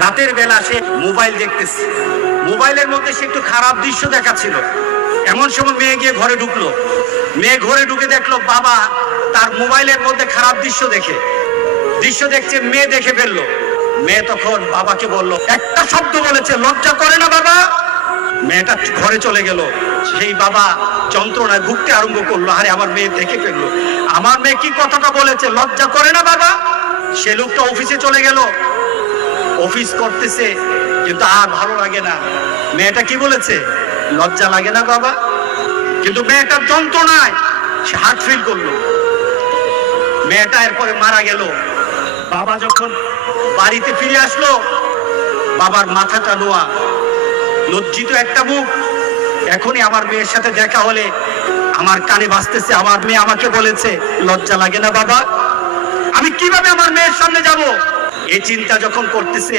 রাতের বেলা সে মোবাইল দেখতেছে, মোবাইলের মধ্যে সে একটু খারাপ দৃশ্য দেখাচ্ছিল। এমন সময় মেয়ে গিয়ে ঘরে ঢুকলো। মেয়ে ঘরে ঢুকে দেখলো বাবা তার মোবাইলের মধ্যে খারাপ দৃশ্য দেখছে, মেয়ে দেখে ফেললো। মেয়ে তখন বাবাকে বলল, একটা শব্দ বলেছে, লজ্জা করে না বাবা? মেয়েটা ঘরে চলে গেল। সেই বাবা যন্ত্রণায় ভুগতে আরম্ভ করলো, আরে আমার মেয়ে দেখে ফেললো, আমার মেয়ে কি কথাটা বলেছে, লজ্জা করে না বাবা? সে লোকটা অফিসে চলে গেল, অফিস করতেছে, কিন্তু আর ভালো লাগে না। মেয়েটা কি বলেছে, লজ্জা লাগে না বাবা? কিন্তু মেয়েটার যন্ত্রণায় সে হার্ট ফিল করলো। মেয়েটা এরপরে মারা গেল। বাবা যখন বাড়িতে ফিরে আসলো, বাবার মাথাটা নোয়া, লজ্জিত একটা মুখ। এখনই আমার মেয়ের সাথে দেখা হলে আমার কানে বাজতেছে, আমার মেয়ে আমাকে বলেছে, লজ্জা লাগে না বাবা? আমি কিভাবে আমার মেয়ের সামনে যাব? এই চিন্তা যখন করতেছে,